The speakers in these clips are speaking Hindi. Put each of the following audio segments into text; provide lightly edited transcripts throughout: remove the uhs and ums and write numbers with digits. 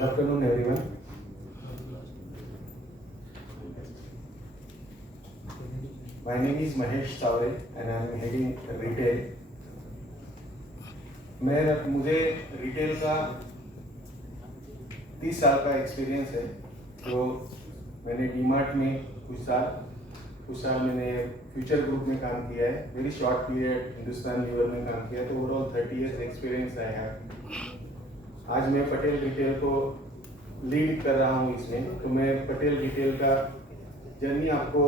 Good afternoon, everyone. My name is Mahesh Savre and I am heading retail. मुझे रिटेल का 30 साल का एक्सपीरियंस है। तो मैंने डीमार्ट में कुछ साल मैंने फ्यूचर ग्रुप में काम किया है। Very short period Hindustan Lever में काम किया। तो overall 30 years experience I have. आज मैं पटेल रिटेल को लीड कर रहा हूँ इसमें। तो मैं पटेल रिटेल का जर्नी आपको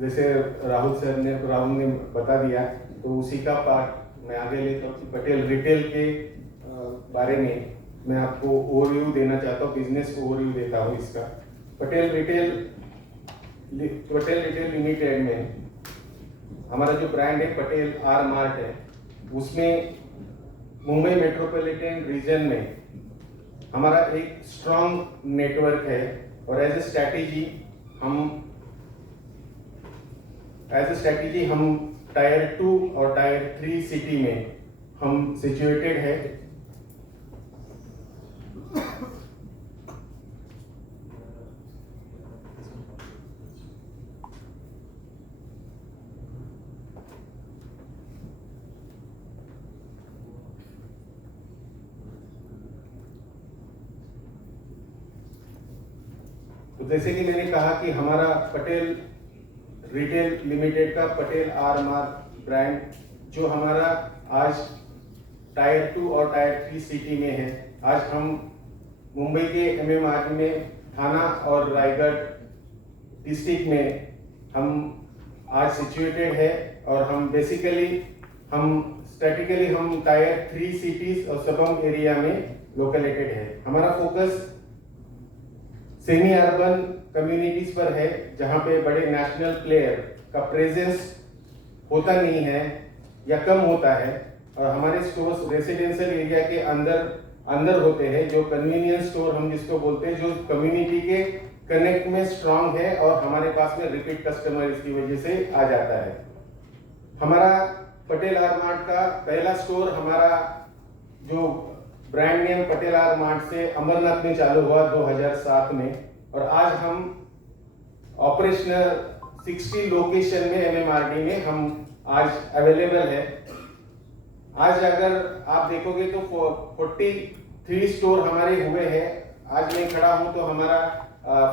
जैसे राहुल ने बता दिया, तो उसी का पार्ट मैं आगे लेकर पटेल रिटेल के बारे में मैं आपको ओवरव्यू देना चाहता हूँ, बिजनेस ओवरव्यू देता हूँ इसका। पटेल रिटेल लिमिटेड में हमारा जो ब्रांड है पटेल आर मार्ट है, उसमें मुंबई मेट्रोपॉलिटन रीजन में हमारा एक स्ट्रॉन्ग नेटवर्क है। और एज ए स्ट्रैटेजी हम टायर 2 और टायर 3 सिटी में हम सिचुएटेड है। तो जैसे कि मैंने कहा कि हमारा पटेल रिटेल लिमिटेड का पटेल आर मार्ट ब्रांड जो हमारा आज टायर 2 और टायर 3 सिटी में है। आज हम मुंबई के MMR में थाना और रायगढ़ डिस्ट्रिक्ट में हम आज सिचुएटेड है। और हम स्टैटिकली हम टायर 3 सिटीज और सबम एरिया में लोकेटेड है। हमारा फोकस सेमी अर्बन कम्युनिटीज पर है, जहां पे बड़े नेशनल प्लेयर का प्रेजेंस होता नहीं है या कम होता है। और हमारे स्टोर्स रेसिडेंशियल एरिया के अंदर होते हैं, जो कन्वीनियंस स्टोर हम जिसको बोलते हैं, जो कम्युनिटी के कनेक्ट में स्ट्रांग है और हमारे पास में रिपीट कस्टमर इसकी वजह से आ जाता है। हमारा पटेल आर मार्ट का पहला स्टोर हमारा जो brand name Patel R Mart से अमरनाथ में चालू हुआ 2007 में। और आज हम ऑपरेशनल 60 लोकेशन में MMRD में हम आज अवेलेबल है। आज अगर आप देखोगे तो 43 स्टोर हमारे हुए हैं। आज मैं खड़ा हूं तो हमारा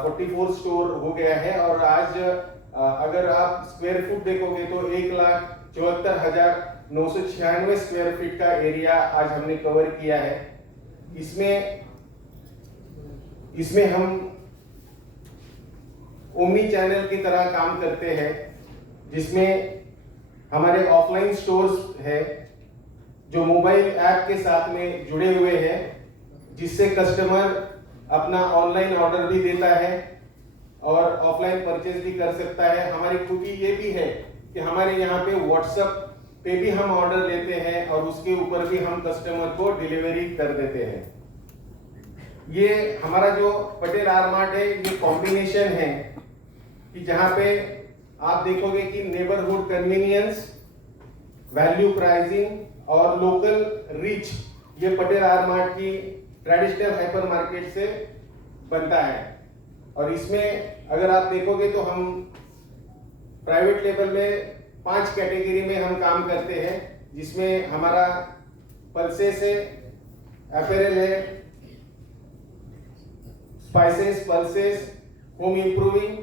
44 स्टोर हो गया है। और आज अगर आप स्क्वायर फुट देखोगे तो 1,74,996 स्क्वायर फीट का एरिया आज हमने कवर किया है। इसमें हम ओमनी चैनल की तरह काम करते हैं, जिसमें हमारे ऑफलाइन स्टोर्स है जो मोबाइल ऐप के साथ में जुड़े हुए हैं, जिससे कस्टमर अपना ऑनलाइन ऑर्डर भी देता है और ऑफलाइन परचेज भी कर सकता है। हमारी खूबी ये भी है कि हमारे यहाँ पे व्हाट्सएप पे भी हम ऑर्डर लेते हैं और उसके ऊपर भी हम कस्टमर को डिलीवरी कर देते हैं। ये हमारा जो पटेल आर मार्ट है, ये कॉम्बिनेशन है कि जहां पे आप देखोगे कि नेबरहुड कन्वीनियंस, वैल्यू प्राइसिंग और लोकल रीच, ये पटेल आर मार्ट की ट्रेडिशनल हाइपर मार्केट से बनता है। और इसमें अगर आप देखोगे तो हम प्राइवेट लेवल में 5 कैटेगरी में हम काम करते हैं, जिसमें हमारा पल्सेस है, अपैरल है, spices, pulses, home improving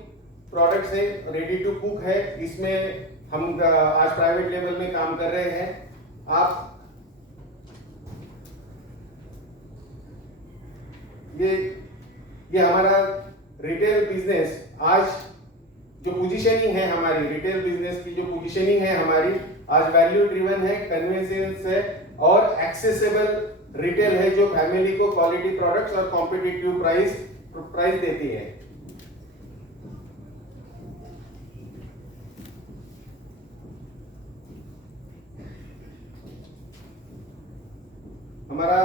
products है, रेडी टू कुक है। इसमें हम आज प्राइवेट लेवल में काम कर रहे हैं। ये हमारा रिटेल बिजनेस आज जो पोजीशनिंग है, हमारी रिटेल बिजनेस की जो पोजीशनिंग है हमारी आज वैल्यू ड्रिवन है, कन्वीनियंस है और एक्सेसिबल रिटेल है, जो फैमिली को क्वालिटी प्रोडक्ट्स और कॉम्पिटिटिव प्राइस देती है। हमारा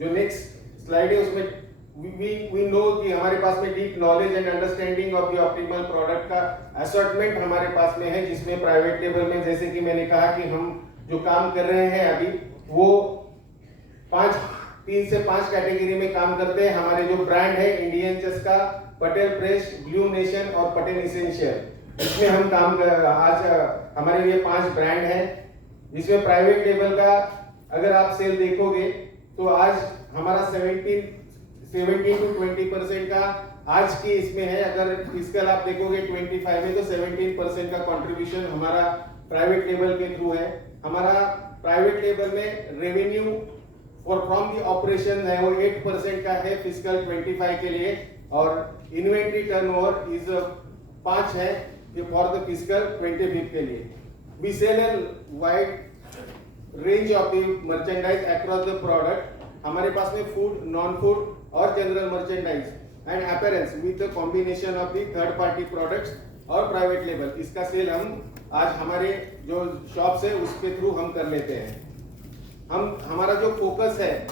जो नेक्स्ट स्लाइड है उसमें we know कि हमारे पास में deep knowledge and understanding of the optimal product का असॉर्टमेंट हमारे पास में है, जिसमें प्राइवेट लेवल में जैसे कि मैंने कहा कि हम जो काम कर रहे हैं अभी वो 3 से 5 कैटेगरी में काम करते हैं। हमारे जो ब्रांड है इंडियन चस्का, पटेल फ्रेश, ब्लू नेशन और पटेल इसेंशियल, इसमें हम काम कर आज हमारे ये 5 ब्रांड हैं। जिसमें प्राइवेट लेबल का अगर आप सेल देखोगे तो आज हमारा 17 to 20% का आज की इसमें है। अगर फिस्कल आप देखोगे 25 में तो 17% का कंट्रीब्यूशन हमारा प्राइवेट लेबल के थ्रू है। हमारा प्राइवेट लेबल में रेवेन्यू और फ्रॉम दी ऑपरेशन है वो 8% का है फिस्कल 25 के लिए, और इन्वेंट्री टर्नओवर इज 5 है फॉर द फिस्कल 25 के लिए। We sell a wide range of the merchandise across the product. हमारे पास में फूड, नॉन फूड और general merchandise and appearance with the combination of the third party products और प्राइवेट लेबल, इसका सेल हम आज हमारे जो शॉप्स है उसके थ्रू हम कर लेते हैं। हमारा जो फोकस है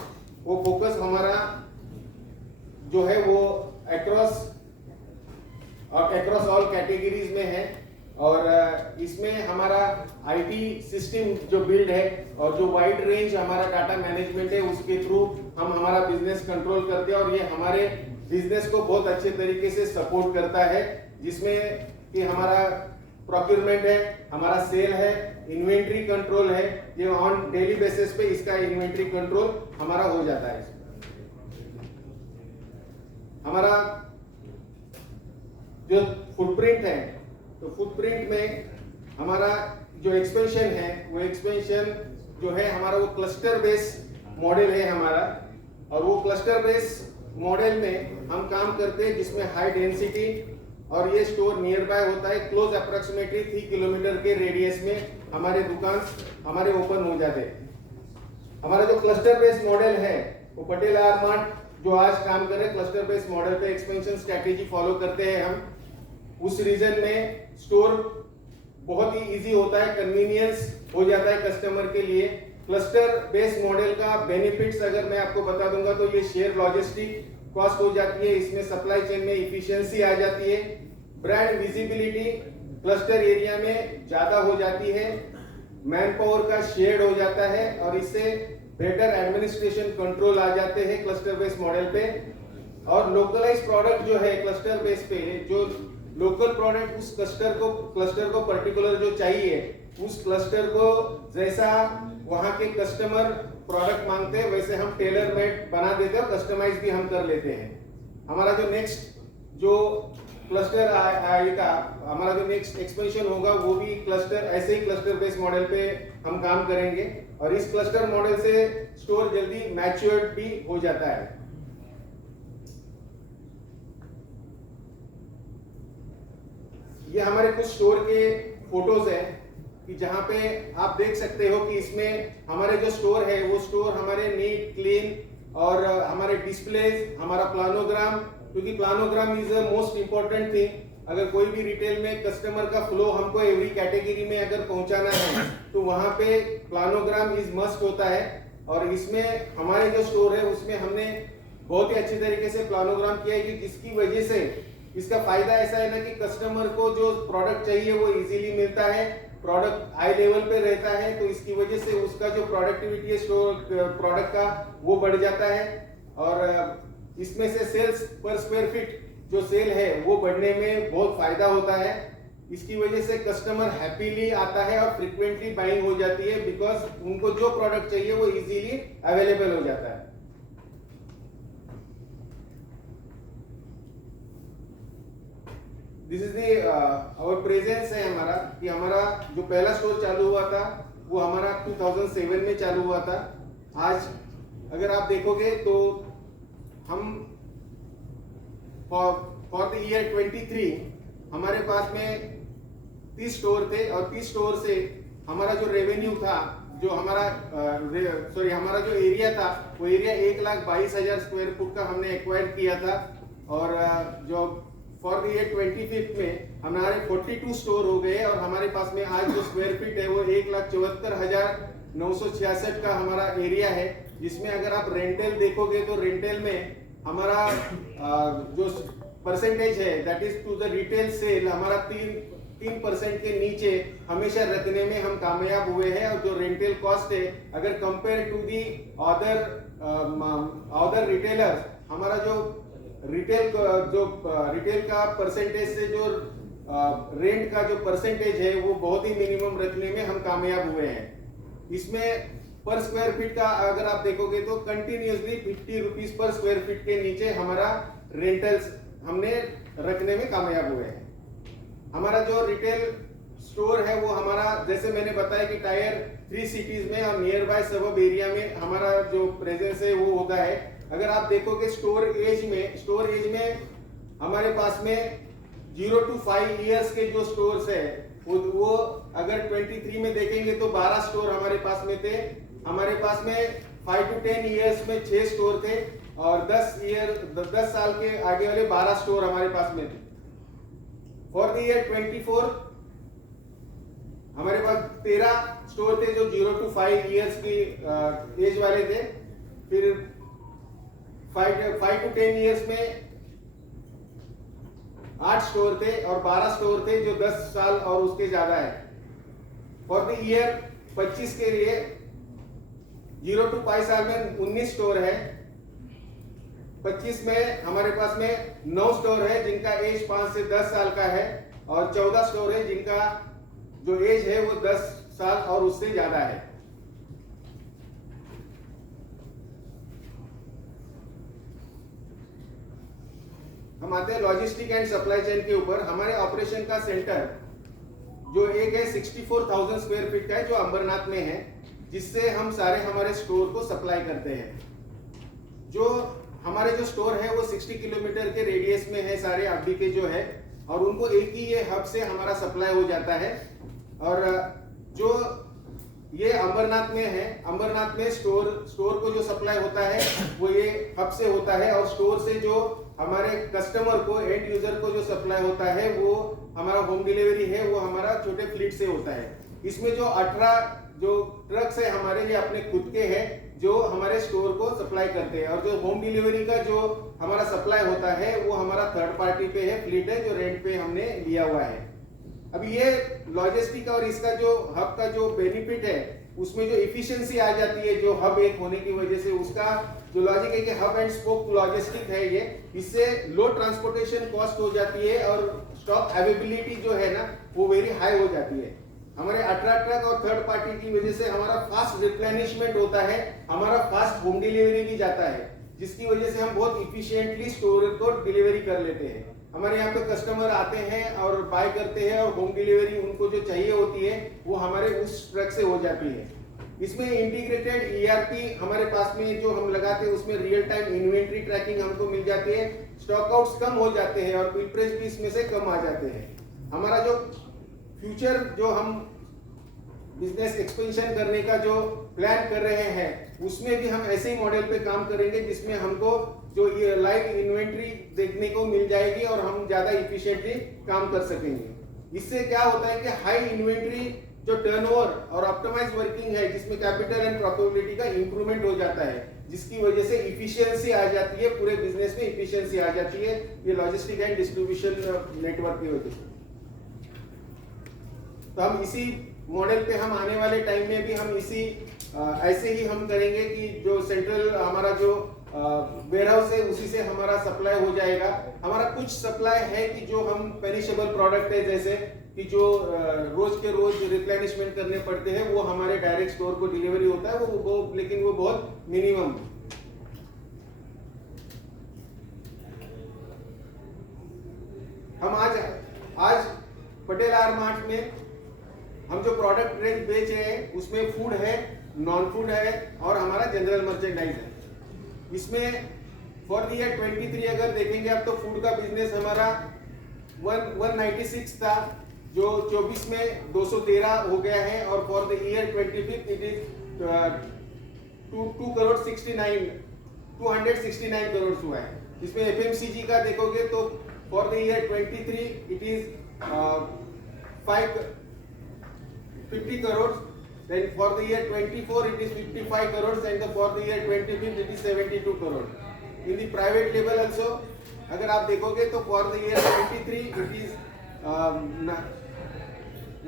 वो फोकस हमारा जो है वो अक्रॉस ऑल कैटेगरीज में है, और इसमें हमारा आईटी सिस्टम जो बिल्ड है और जो वाइड रेंज हमारा डाटा मैनेजमेंट है उसके थ्रू हम हमारा बिजनेस कंट्रोल करते हैं, और ये हमारे बिजनेस को बहुत अच्छे तरीके से सपोर्ट करता है। जिसमें कि हमारा प्रोक्योरमेंट है, हमारा सेल है, इन्वेंट्री कंट्रोल है, ये ऑन डेली बेसिस पे इसका इन्वेंट्री कंट्रोल हमारा हो जाता है। हमारा जो फुटप्रिंट है तो फुटप्रिंट में हमारा जो एक्सपेंशन है वो एक्सपेंशन जो है हमारा वो क्लस्टर बेस मॉडल है हमारा, और वो क्लस्टर बेस मॉडल में हम काम करते हैं जिसमें हाई डेंसिटी, और ये स्टोर नियर बाय होता है। क्लोज अप्रोक्सीमेटली 3 किलोमीटर के रेडियस में हमारे दुकान हमारे ओपन हो जाते हैं। हमारा जो क्लस्टर बेस मॉडल है वो पटेल आर मार्ट जो आज काम कर रहे हैं क्लस्टर बेस मॉडल पे एक्सपेंशन स्ट्रेटेजी फॉलो करते हैं हम। उस रीजन में स्टोर बहुत ही इजी होता है, कन्वीनियंस हो जाता है कस्टमर के लिए। क्लस्टर बेस मॉडल का बेनिफिट्स अगर मैं आपको बता दूंगा तो ये शेयर लॉजिस्टिक कॉस्ट हो जाती है, इसमें सप्लाई चेन में इफिशियंसी आ जाती है, ब्रांड विजिबिलिटी क्लस्टर एरिया में ज्यादा हो जाती है, मैन पावर का शेयर हो जाता है, और इससे बेटर एडमिनिस्ट्रेशन कंट्रोल आ जाते हैं क्लस्टर बेस मॉडल पे। और लोकलाइज प्रोडक्ट जो है क्लस्टर बेस पे, जो लोकल प्रोडक्ट उस क्लस्टर को पर्टिकुलर जो चाहिए उस क्लस्टर को जैसा वहां के कस्टमर प्रोडक्ट मांगते हैं वैसे हम टेलर मेड बना देते हैं और कस्टमाइज भी हम कर लेते हैं। हमारा जो नेक्स्ट जो क्लस्टर आएगा, हमारा जो नेक्स्ट एक्सपेंशन होगा वो भी क्लस्टर ऐसे ही क्लस्टर बेस मॉडल पे हम काम करेंगे, और इस क्लस्टर मॉडल से स्टोर जल्दी मैच्योर्ड भी हो जाता है। ये हमारे कुछ स्टोर के फोटोज हैं कि जहां पे आप देख सकते हो कि इसमें हमारे जो स्टोर है वो स्टोर हमारे नीट क्लीन, और हमारे डिस्प्लेज, हमारा प्लानोग्राम, क्योंकि planogram is the most important thing. अगर कोई भी रिटेल में कस्टमर का फ्लो हमको एवरी कैटेगरी में अगर पहुंचाना है तो वहां पे प्लानोग्राम इज मस्ट होता है, और इसमें हमारे जो स्टोर है उसमें हमने बहुत ही अच्छी तरीके से प्लानोग्राम किया है कि जिसकी वजह से इसका फायदा ऐसा है ना कि कस्टमर को जो प्रोडक्ट चाहिए वो इजीली मिलता है, प्रोडक्ट हाई लेवल पे रहता है, तो इसकी वजह से उसका जो प्रोडक्टिविटी है स्टोर प्रोडक्ट का वो बढ़ जाता है, और इसमें से सेल्स पर स्क्वायर फीट जो सेल है वो बढ़ने में बहुत फायदा होता है। इसकी वजह से कस्टमर हैप्पीली आता है और फ्रीक्वेंटली बाइंग हो जाती है, बिकॉज उनको जो प्रोडक्ट चाहिए वो इजीली अवेलेबल हो जाता है। This is the our presence है हमारा, कि हमारा जो पहला स्टोर चालू हुआ था वो हमारा 2007 में चालू हुआ था। आज अगर आप देखोगे तो हम फॉर द ईयर 23 हमारे पास में 30 स्टोर थे, और 30 स्टोर से हमारा जो रेवेन्यू था, जो हमारा हमारा जो एरिया था वो एरिया 1,22,000 स्क्वायर फुट का हमने एक्वायर किया था, और जो फॉर द ईयर 25 में हमारे 42 स्टोर हो गए, और हमारे पास में आज जो स्क्वायर फीट है वो 1,74,966 का हमारा एरिया है, जिसमें अगर आप रेंटल देखोगे तो रेंटल में हमारा जो परसेंटेज है that is to the retail sale हमारा 3% के नीचे हमेशा रखने में हम कामयाब हुए हैं, और जो रेंटल कॉस्ट है अगर compare to the other other retailers, हमारा जो रिटेल का परसेंटेज से जो रेंट का जो परसेंटेज है वो बहुत ही मिनिमम रखने में हम कामयाब हुए हैं। इसमें पर स्क्वायर फीट का अगर आप देखोगे तो continuously 50 rupees per square feet के नीचे हमारा रेंटल्स हमने रखने में कामयाब हुए हैं। हमारा जो रिटेल स्टोर है वो हमारा, जैसे मैंने बताया कि टायर 3 सिटीज में और नियर बाय सबब एरिया में हमारा जो प्रेजेंस है वो होता है। अगर आप देखोगे स्टोर एज में हमारे पास में 0 to 5 इयर्स के जो स्टोर्स है वो अगर 23 में देखेंगे तो 12 स्टोर हमारे पास में थे। हमारे पास में 5 to 10 इयर्स में 6 स्टोर थे और 10 साल के आगे वाले 12 स्टोर हमारे पास में थे। फॉर द ईयर 24 हमारे पास 13 स्टोर थे जो 0 to 5 इयर्स की एज वाले थे। फिर 5 to 10 इयर्स में 8 स्टोर थे और 12 स्टोर थे जो 10 साल और उसके ज्यादा है। फॉर द ईयर 25 के लिए 0 to 5 साल में 19 स्टोर है। 25 में हमारे पास में 9 स्टोर है जिनका एज 5 से 10 साल का है और 14 स्टोर है जिनका जो एज है वो 10 साल और उससे ज्यादा है। हम आते हैं लॉजिस्टिक एंड सप्लाई चेन के ऊपर। हमारे ऑपरेशन का सेंटर जो एक है 64,000 स्क्वायर फीट का है जो अंबरनाथ में है, जिससे हम सारे हमारे स्टोर को सप्लाई करते हैं। जो हमारे जो स्टोर है वो 60 किलोमीटर के रेडियस में है सारे अभी के जो है, और उनको एक ही ये हब से हमारा सप्लाई हो जाता है। और जो ये अंबरनाथ में है, अंबरनाथ में स्टोर को जो सप्लाई होता है वो ये हब से होता है और स्टोर से जो हमारे कस्टमर को, एंड यूजर को जो सप्लाई होता है वो हमारा होम डिलीवरी है वो हमारा छोटे फ्लीट से होता है। इसमें जो 18 जो ट्रक्स है हमारे ये अपने खुद के हैं जो हमारे स्टोर को सप्लाई करते हैं, और जो होम डिलीवरी का जो हमारा सप्लाई होता है वो हमारा थर्ड पार्टी पे है, फ्लीट है जो रेंट पे हमने लिया हुआ है। अब ये लॉजिस्टिक और इसका जो हब का जो बेनिफिट है उसमें जो इफिशियंसी आ जाती है जो हब एक होने की वजह से, उसका जो लॉजिक है कि हब एंड स्पोक लॉजिस्टिक है ये, इससे लो ट्रांसपोर्टेशन कॉस्ट हो जाती है और स्टॉक अवेलेबिलिटी जो है ना वो वेरी हाई हो जाती है। हमारे 18 ट्रक और थर्ड पार्टी की वजह से हमारा फास्ट रिप्लेनिशमेंट होता है, हमारा फास्ट होम डिलीवरी भी जाता है, जिसकी वजह से हम बहुत इफिशिएंटली स्टोर को डिलीवरी कर लेते हैं। हमारे यहाँ पे कस्टमर आते हैं और बाय करते हैं और होम डिलीवरी उनको जो चाहिए होती है वो हमारे उस ट्रक से हो जाती है। इसमें इंटीग्रेटेड ईआरपी हमारे पास में जो हम लगाते हैं उसमें रियल टाइम इन्वेंट्री ट्रैकिंग हमको मिल जाती है, स्टॉक आउट्स कम हो जाते हैं और प्रीप्रेस भी इसमें से कम आ जाते हैं। हमारा जो फ्यूचर जो हम बिजनेस एक्सपेंशन करने का जो प्लान कर रहे हैं उसमें भी हम ऐसे ही मॉडल पे काम करेंगे जिसमें हमको जो ये लाइव इन्वेंट्री देखने को मिल जाएगी और हम ज्यादा इफिशिएंटली काम कर सकेंगे। इससे क्या होता है कि हाई इन्वेंट्री जो टर्नओवर और ऑप्टिमाइज वर्किंग है जिसमें कैपिटल एंड प्रॉफिटेबिलिटी का इंप्रूवमेंट हो जाता है, जिसकी वजह से इफिशियंसी आ जाती है, पूरे बिजनेस में इफिशियंसी आ जाती है ये लॉजिस्टिक एंड डिस्ट्रीब्यूशन नेटवर्क की वजह से। तो हम इसी मॉडल पे हम आने वाले टाइम में भी हम इसी ऐसे ही हम करेंगे कि जो सेंट्रल हमारा जो वेयरहाउस है उसी से हमारा सप्लाई हो जाएगा। हमारा कुछ सप्लाई है कि जो हम पेरिशेबल प्रोडक्ट है जैसे कि जो रोज के रोज रिप्लेनिशमेंट करने पड़ते हैं वो हमारे डायरेक्ट स्टोर को डिलीवरी होता है वो लेकिन वो बहुत मिनिमम। हम आज पटेल आर मार्ट में हम जो प्रोडक्ट रेंज बेच रहे हैं उसमें फूड है, नॉन फूड है और हमारा जनरल मर्चेंडाइज है। इसमें फॉर द ईयर 23 अगर देखेंगे आप तो फूड का बिजनेस हमारा 196 था जो 24 में 213 हो गया है और for the year 25 it is 269 crore हुआ है। इसमें एफएमसीजी का देखोगे तो for the year 23 it is 50 crores, then for the year 24 it is 55 crores and for the year 25 it is 72 crores. In the private label also अगर आप देखोगे तो for the year 23 it is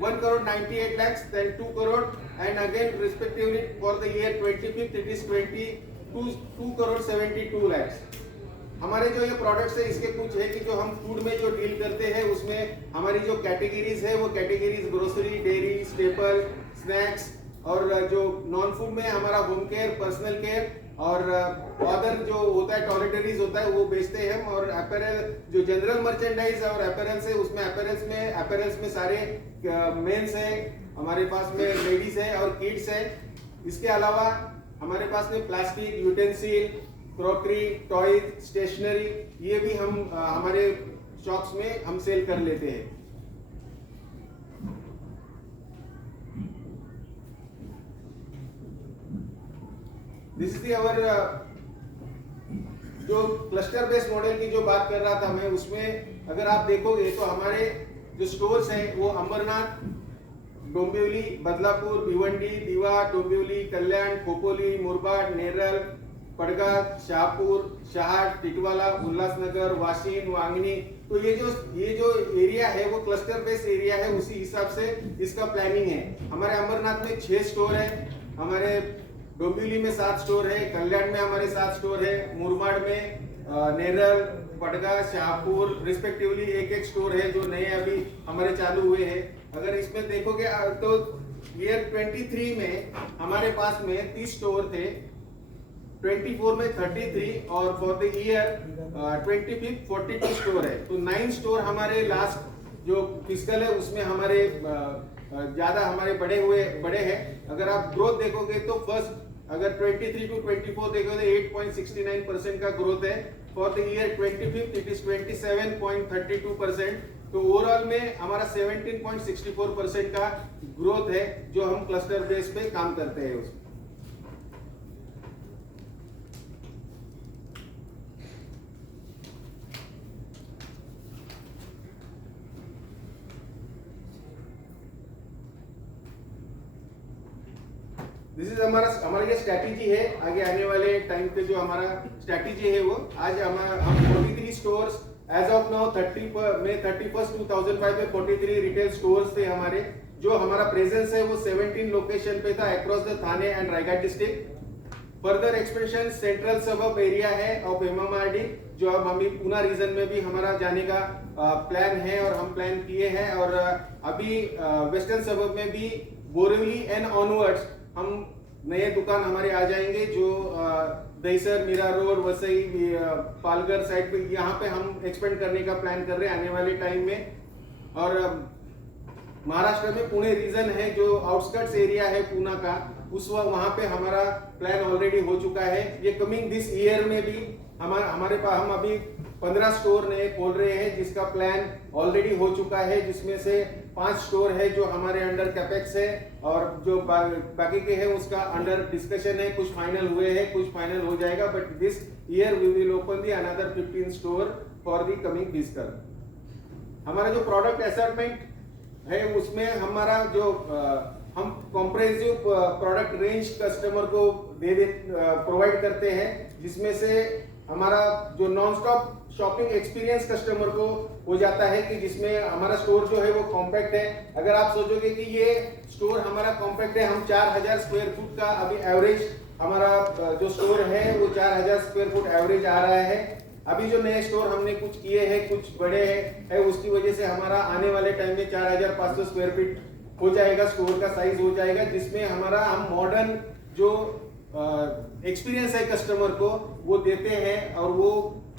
1 crore 98 lakhs, then 2 crore and again respectively for the year 25 it is 2,72,00,000। हमारे जो ये प्रोडक्ट्स है इसके कुछ है कि जो हम फूड में जो डील करते हैं उसमें हमारी जो कैटेगरीज है वो categories grocery, dairy, staple, snacks और जो नॉन फूड में हमारा होम केयर, पर्सनल केयर और अदर जो होता है टॉयलेटरीज होता है वो बेचते हैं हम। और अपैरल जो जनरल मर्चेंडाइज और अपैरल्स है उसमें अपैरल्स में सारे मेंस है, हमारे पास में लेडीज है और किड्स है। इसके अलावा हमारे पास में plastic, utensil, crockery, toy, stationery ये भी हम हमारे शॉप्स में हम सेल कर लेते हैं। दिस इज अवर जो क्लस्टर बेस्ड मॉडल की जो बात कर रहा था मैं, उसमें अगर आप देखोगे तो हमारे जो स्टोर्स हैं वो अंबरनाथ, डोंबिवली, बदलापुर, भिवंडी, दीवा, डोंबिवली, कल्याण, खोपोली, मुरबाड, नेरल, पड़गा, शाहपुर, शहाड, टिटवाला, उल्लासनगर, वाशिम, वांगनी। तो ये जो एरिया है वो क्लस्टर बेस्ड एरिया है, उसी हिसाब से इसका प्लानिंग है। हमारे अंबरनाथ में 6 स्टोर है, हमारे डोंबिवली में 7 स्टोर है, कल्याण में हमारे 7 स्टोर है, मुरबाड में, नेरल, पड़गा, शाहपुर रिस्पेक्टिवली एक स्टोर है जो नए अभी हमारे चालू हुए हैं। अगर इसमें देखोगे तो ईयर 23 में हमारे पास में 30 स्टोर थे, 24 में 33 और फॉर द ईयर 25 42 स्टोर है। तो 9 स्टोर हमारे लास्ट जो फिस्कल है उसमें हमारे ज्यादा हमारे बड़े हैं। अगर आप ग्रोथ देखोगे तो फर्स्ट अगर 23 to 24 देखोगे तो 8.69% का ग्रोथ है। For the year 25 it is 27.32%। तो ओवरऑल में हमारा 17.64% का ग्रोथ है जो हम क्लस्टर बेस पे काम करते हैं उसमें। दिस इज हमारा ये स्ट्रैटेजी है आगे आने वाले टाइम पे। जो हमारा स्ट्रैटेजी है वो आज हम 43 स्टोर्स एज ऑफ नाउ 31 2005 में 43 रिटेल स्टोर्स थे हमारे। जो हमारा प्रेजेंस है वो 17 लोकेशन पे था across the Thane and Raigarh district. Further expansion central सबब एरिया है ऑफ एमएमआरडी, जो अब हम पूना रीजन में भी हमारा जाने का प्लान है और हम प्लान किए हैं। और अभी वेस्टर्न सबब में भी बोरिवली एंड ऑनवर्ड्स हम नए दुकान हमारे आ जाएंगे जो दहीसर, मीरा रोड, वसई, पालघर साइड पे यहाँ पे हम एक्सपेंड करने का प्लान कर रहे हैं आने वाले टाइम में। और महाराष्ट्र में पुणे रीजन है जो आउटस्कर्ट्स एरिया है पूना का, उस वहां पे हमारा प्लान ऑलरेडी हो चुका है। ये कमिंग दिस ईयर में भी हमारे पास हम अभी 15 स्टोर नए खोल रहे हैं जिसका प्लान ऑलरेडी हो चुका है, जिसमें से 5 स्टोर है जो हमारे अंडर कैपेक्स है और जो बाकी के हैं उसका अंडर डिस्कशन है। कुछ फाइनल हुए हैं, कुछ फाइनल हो जाएगा, but this year we will open the another 15 store for the coming fiscal. हमारा जो प्रोडक्ट असॉर्टमेंट है उसमें हमारा जो हम कॉम्प्रिहेंसिव प्रोडक्ट रेंज कस्टमर को प्रोवाइड करते हैं, जिसमें से हमारा जो non stop shopping experience customer को हो जाता है कि जिसमें हमारा स्टोर जो है वो कॉम्पैक्ट है। अगर आप सोचोगे कि ये स्टोर हमारा कॉम्पैक्ट है, हम 4000 स्क्वायर फुट का अभी एवरेज हमारा जो स्टोर है वो 4000 स्क्वायर फुट एवरेज आ रहा है। अभी जो नए स्टोर हमने कुछ किए हैं, कुछ बड़े है उसकी वजह से हमारा आने वाले टाइम में 4500 स्क्वायर फीट हो जाएगा, स्टोर का साइज हो जाएगा, जिसमें हमारा हम मॉडर्न जो एक्सपीरियंस है कस्टमर को वो देते हैं और वो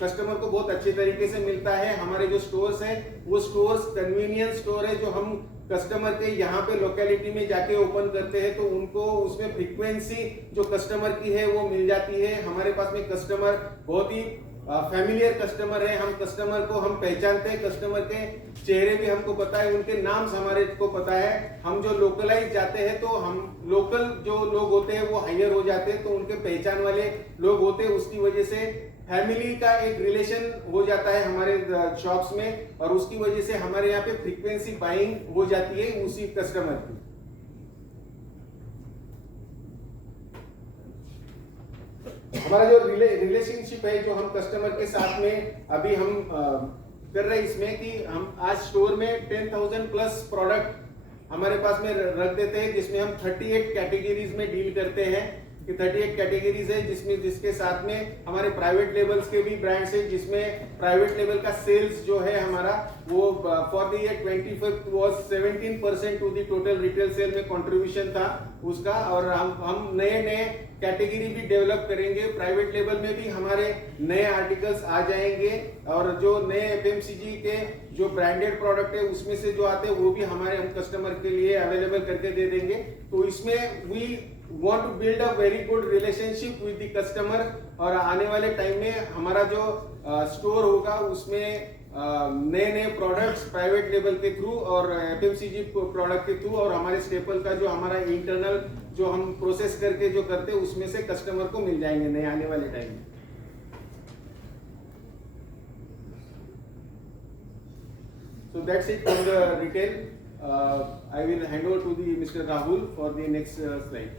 कस्टमर को बहुत अच्छे तरीके से मिलता है। हमारे जो स्टोर्स हैं वो स्टोर्स कन्वीनियंस स्टोर है जो हम कस्टमर के यहाँ पे लोकेलिटी में जाके ओपन करते हैं, तो उनको उसमें फ्रीक्वेंसी जो कस्टमर की है वो मिल जाती है। हमारे पास में कस्टमर बहुत ही फैमिलियर कस्टमर है, हम कस्टमर को हम पहचानते हैं, कस्टमर के चेहरे भी हमको पता है, उनके नाम हमारे को पता है। हम जो लोकलाइज जाते हैं तो हम लोकल जो लोग होते हैं वो हायर हो जाते हैं, तो उनके पहचान वाले लोग होते हैं, उसकी वजह से फैमिली का एक रिलेशन हो जाता है हमारे शॉप्स में और उसकी वजह से हमारे यहाँ पे फ्रीक्वेंसी बाइंग हो जाती है उसी कस्टमर की। हमारा जो रिलेशनशिप है जो हम कस्टमर के साथ में अभी हम कर रहे हैं इसमें कि हम आज स्टोर में 10,000 प्लस प्रोडक्ट हमारे पास में रख देते हैं, जिसमें हम 38 कैटेगरीज में डील करते हैं। कि 38 कैटेगरीज है, जिसमें जिसके साथ में हमारे प्राइवेट लेबल्स के भी ब्रांड्स है, जिसमें प्राइवेट लेबल का सेल्स जो है हमारा वो for the year 25 was 17% to the total retail sale में कंट्रीब्यूशन था उसका। और हम नए नए कैटेगरी भी डेवलप करेंगे, प्राइवेट लेवल में भी हमारे नए आर्टिकल्स आ जाएंगे, और जो नए एफएमसीजी के जो ब्रांडेड प्रोडक्ट है उसमें से जो आते हैं वो भी हमारे हम कस्टमर के लिए अवेलेबल करके दे देंगे। तो इसमें we want to build a very good relationship with the customer, और आने वाले टाइम में हमारा जो स्टोर होगा उसमें नए नए प्रोडक्ट्स प्राइवेट लेवल के थ्रू और एफएमसीजी प्रोडक्ट के थ्रू और हमारे स्टेपल का जो हमारा इंटरनल जो हम प्रोसेस करके जो करते हैं उसमें से कस्टमर को मिल जाएंगे नए आने वाले टाइम में। So that's it from the retail. I will hand over to the Mr. Rahul for the next slide.